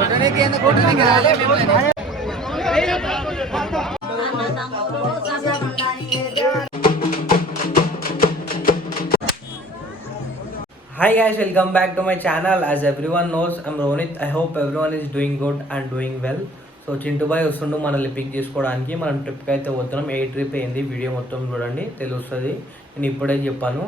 Hi guys, welcome back to my channel. As everyone knows, I'm Ronit. I hope everyone is doing good and doing well. So Chintu బాయ్ వస్తుండు మనల్ని pick చేసుకోవడానికి. మనం ట్రిప్కి అయితే పోతున్నాం. ఏ ట్రిప్ ఏంది వీడియో మొత్తం చూడండి, తెలుస్తుంది. నేను ఇప్పుడే చెప్పాను.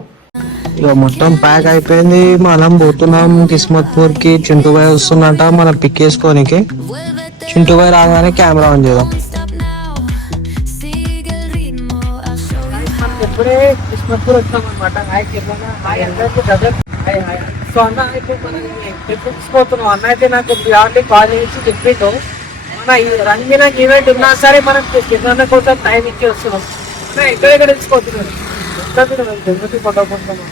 ఇక మొత్తం ప్యాక్ అయిపోయింది, మనం పోతున్నాం కిస్మత్పూర్ కి. చింటూ బాయ్ వస్తున్నట మనం పిక్ చేసుకోనికి. చింటూ బాయ్ రాగానే కెమెరా ఆన్ చేద్దాం. ఇప్పుడే కిస్మత్పూర్ వచ్చాం అనమాట. సో అన్న అయితే మనం ట్రిప్ తీసుకుపోతున్నాం. అన్న అయితే నాకు ఆల్రెడీ కాల్ చేసి చెప్పిండు, మన ఈ రంగిన ఈవెంట్ ఉన్నా సరే మనం కింద కోసం టైం ఇచ్చి వస్తున్నాం. ఎక్కడెక్కడ తీసుకుపోతున్నాం, తిరుపతి కొండపోతున్నాం,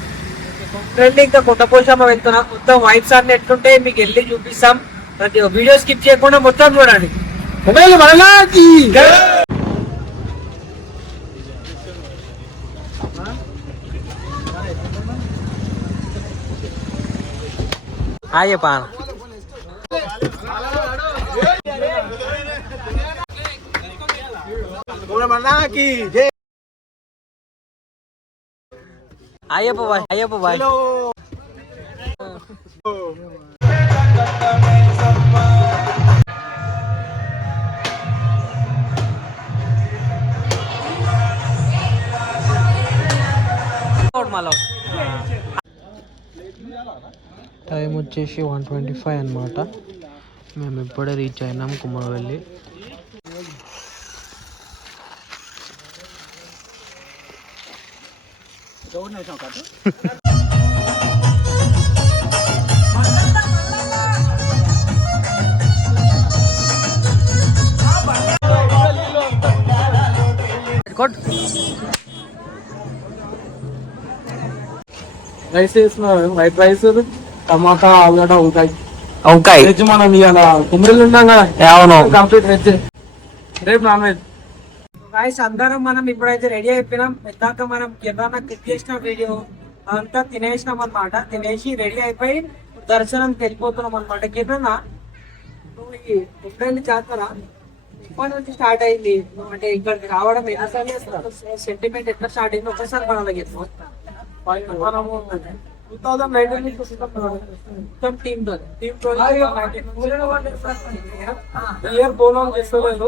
ఇంకా కొండపోసామ వెళ్తున్నాం. మొత్తం వైబ్స్ అన్ని ఎట్లుంటే మీకు వెళ్ళి చూపిస్తాం. ప్రతి వీడియో స్కిప్ చేయకుండా మొత్తం చూడండి. చెప్పా అయ్యప్ప బాయ్, అయ్యప్ప బాయ్. టైం వచ్చేసి 1:25 అనమాట. మేము ఇప్పుడే రీచ్ అయినాం కుమ్మరవెల్లి. రైస్ వేస్తున్నారు, వైట్ రైస్, టమాటా, ఆలుగడ్డ, వంకాయ. వంకాయ మనం ఇవాళ కుమ్మరిలు ఉన్నాం కదా, అవును, కంప్లీట్ వెజ్. రేపు నాన్ వెజ్. రైస్ అందరం మనం ఇప్పుడైతే రెడీ అయిపోయినాం. ఇందాక మనం ఏదైనా క్లిక్ చేసిన వీడియో అంతా తినేసినాం అనమాట. తినేసి రెడీ అయిపోయి దర్శనంకి వెళ్ళిపోతున్నాం అనమాట. కింద నువ్వు ఈ ఎప్పుడైనా జాతర ఇప్పటి నుంచి స్టార్ట్ అయింది అంటే ఇక్కడికి రావడం ఎన్నిసార్లు సెంటిమెంట్ ఎట్లా స్టార్ట్ అయింది ఒకసారి మనకి మనము 2019 మొత్తం టీమ్ తో ఇయర్ పోలాం చేస్తలేదు.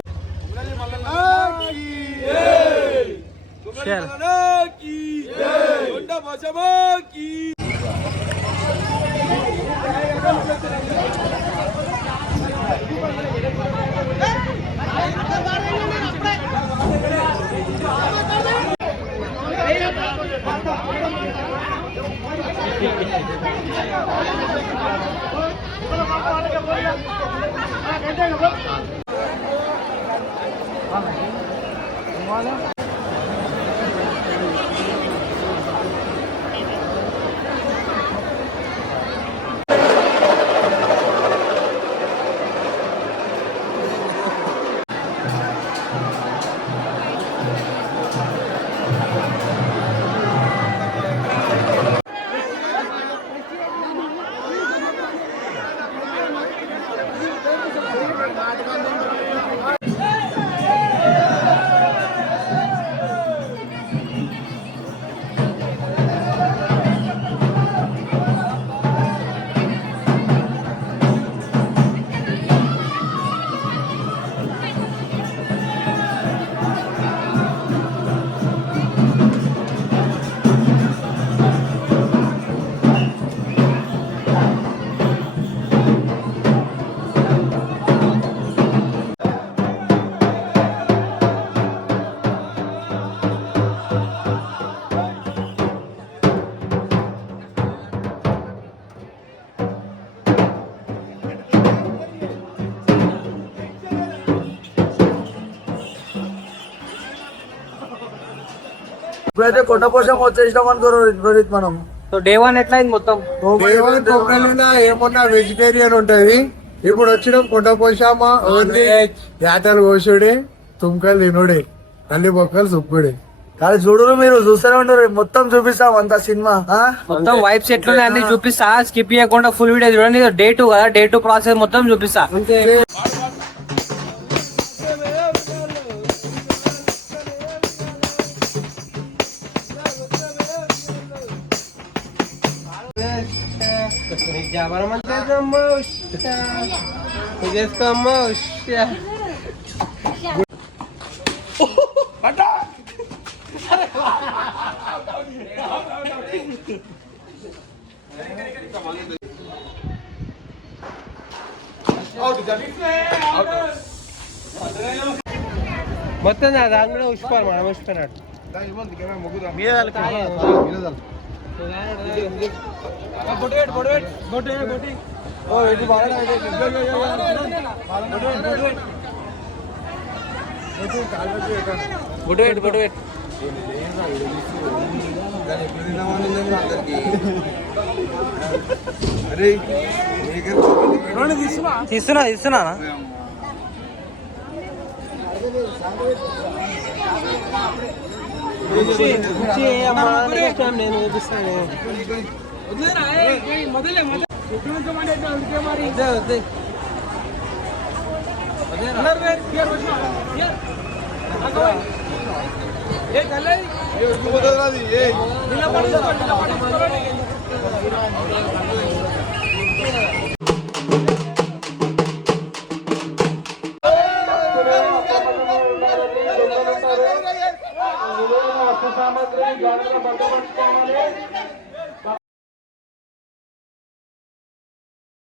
ఇప్పుడైతే కొండపోషం వచ్చేసినాం అనుకో రోహిత్ మనం. సో డే 1 ఎట్లా అయింది మొత్తం? ఏమన్నా వెజిటేరియన్ ఉంటది. ఇప్పుడు వచ్చినాం కొండపోషామా, యాటలు కోసుడే, తుమ్కలు తినుడే, కల్లి బొక్కలు సుప్పుడే. కానీ చూడరు మీరు చూస్తూనే ఉండరు మొత్తం చూపిస్తాం అంత సినిమా మొత్తం వైబ్స్ ఎట్లున్నాయి అన్ని చూపిస్తా, స్కిప్ చేయకుండా ఫుల్ వీడియో చూడండి. డే 2 కదా, డే 2 ప్రాసెస్ మొత్తం చూపిస్తా. మొత్తం దాని కూడా ఉష్పారు మనం ఉష్పోయినట్టు తీస్తున్నా నేను చూపిస్తాను. సామాగ్రి జాగ్రత్త భద్రపరచుకోవాలి.